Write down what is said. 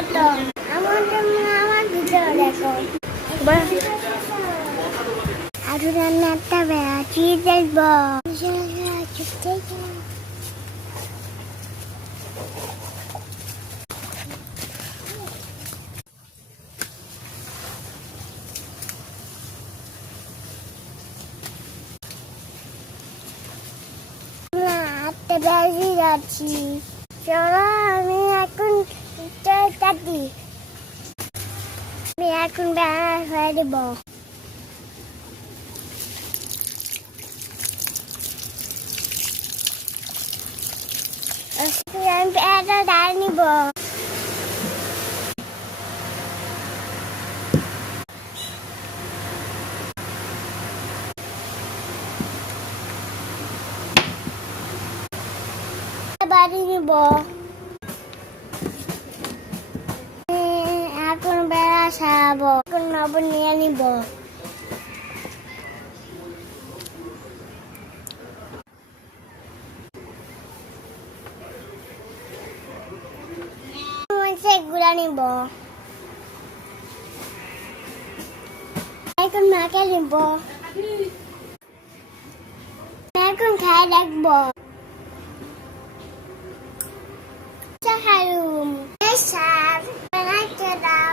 কত আমার ভিডিও দেখো আর রান্নাটা বেড়াচ্ছি দেখবো বেশি যাচ্ছি চলো আমি এখন কাটি আমি এখন বেড়া হয়ে দেব আমি বেড়াটা দাঁড় নিব বাড়ি নিব এখন বেড়া সারাবো এখন লবণ নিয়ে নিব গুড়া নিব এখন মাকে নিব এখন খাই রাখবো Saharum. Besar. Pernah cerita.